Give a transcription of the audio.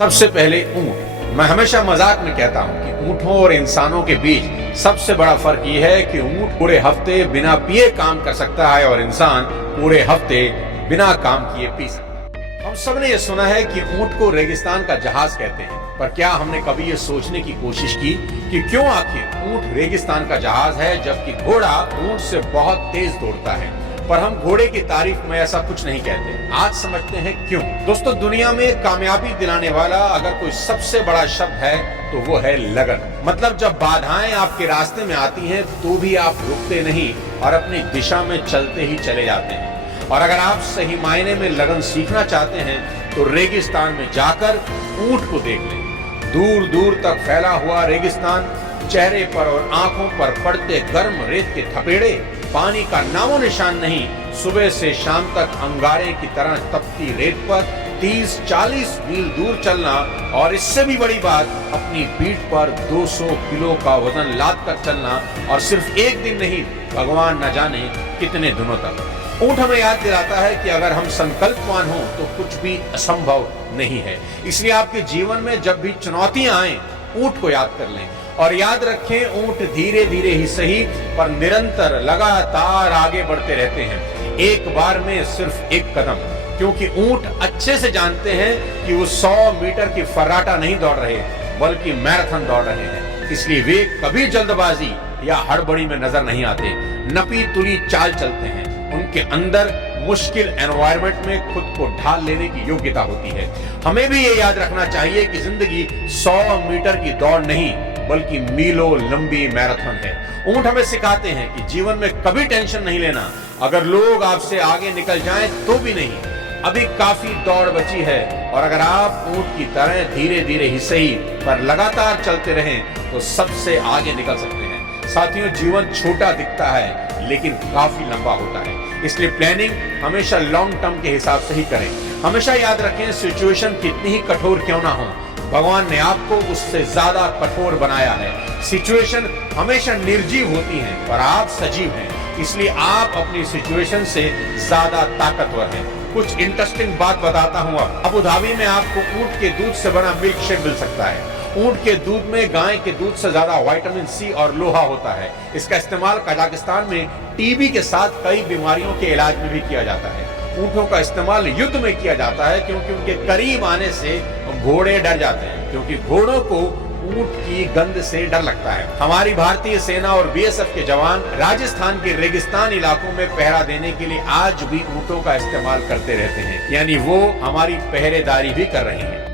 सबसे पहले ऊंट। मैं हमेशा मजाक में कहता हूं कि ऊंटों और इंसानों के बीच सबसे बड़ा फर्क यह है कि ऊंट पूरे हफ्ते बिना पिए काम कर सकता है और इंसान पूरे हफ्ते बिना काम किए पी सकता है। हम सब ने यह सुना है कि ऊंट को रेगिस्तान का जहाज कहते हैं, पर क्या हमने कभी यह सोचने की कोशिश की कि क्यों आखिर ऊंट रेगिस्तान का जहाज है जबकि घोड़ा ऊंट से बहुत तेज दौड़ता है। पर हम घोड़े की तारीफ में ऐसा कुछ नहीं कहते। आज समझते हैं क्यों। दोस्तों, दुनिया में कामयाबी दिलाने वाला अगर कोई सबसे बड़ा शब्द है तो वो है लगन। मतलब जब बाधाएं आपके रास्ते में आती हैं तो भी आप रुकते नहीं और अपनी दिशा में चलते ही चले जाते हैं। और अगर आप सही मायने में लगन सीखना चाहते हैं तो रेगिस्तान में जाकर ऊंट को देख लें। दूर दूर तक फैला हुआ रेगिस्तान, चेहरे पर और आंखों पर पड़ते गर्म रेत के थपेड़े, पानी का नामो निशान नहीं। सुबह से शाम तक अंगारे की तरह तपती रेत पर 30-40 मील दूर चलना, और इससे भी बड़ी बात, अपनी पीठ पर 200 किलो का वजन लाद कर चलना, और सिर्फ एक दिन नहीं, भगवान न जाने कितने दिनों तक। ऊंट हमें याद दिलाता है कि अगर हम संकल्पवान हों तो कुछ भी असंभव नहीं है। इसलिए आपके जीवन में जब भी चुनौतियां आए, ऊंट को याद कर लें और याद रखें, ऊंट धीरे धीरे ही सही पर निरंतर लगातार आगे बढ़ते रहते हैं, एक बार में सिर्फ एक कदम। क्योंकि ऊंट अच्छे से जानते हैं कि वो 100 मीटर की फर्राटा नहीं दौड़ रहे बल्कि मैराथन दौड़ रहे हैं। इसलिए वे कभी जल्दबाजी या हड़बड़ी में नजर नहीं आते, नपी तुली चाल चलते हैं। उनके अंदर मुश्किल एनवायरनमेंट में खुद को ढाल लेने की योग्यता होती है। हमें भी ये याद रखना चाहिए कि जिंदगी 100 मीटर की दौड़ नहीं बल्कि मीलों लंबी मैराथन है। ऊंट हमें सिखाते हैं कि जीवन में कभी टेंशन नहीं लेना। अगर लोग आपसे आगे निकल जाएं तो भी नहीं, अभी काफी दौड़ बची है। और अगर आप ऊंट की तरह धीरे धीरे ही सही पर लगातार चलते रहें तो सबसे आगे निकल सकते हैं। साथियों, जीवन छोटा दिखता है लेकिन काफी लंबा होता है। इसलिए प्लानिंग हमेशा लॉन्ग टर्म के हिसाब से ही करें। हमेशा याद रखें, सिचुएशन कितनी ही कठोर क्यों ना हो, भगवान ने आपको उससे ज्यादा कठोर बनाया है। सिचुएशन हमेशा निर्जीव होती है पर आप सजीव हैं, इसलिए आप अपनी सिचुएशन से ज्यादा ताकतवर हैं। कुछ इंटरेस्टिंग बात बताता हूं। अब अबू धाबी में आपको ऊंट के दूध से बना मिल्क शेक मिल सकता है। ऊंट के दूध में गाय के दूध से ज्यादा विटामिन सी और लोहा होता है। इसका इस्तेमाल कजाकिस्तान में टीबी के साथ कई बीमारियों के इलाज में भी किया जाता है। ऊंटों का इस्तेमाल युद्ध में किया जाता है क्योंकि उनके करीब आने से घोड़े डर जाते हैं, क्योंकि घोड़ों को ऊंट की गंध से डर लगता है। हमारी भारतीय सेना और बीएसएफ के जवान राजस्थान के रेगिस्तान इलाकों में पहरा देने के लिए आज भी ऊंटों का इस्तेमाल करते रहते हैं, यानी वो हमारी पहरेदारी भी कर रहे हैं।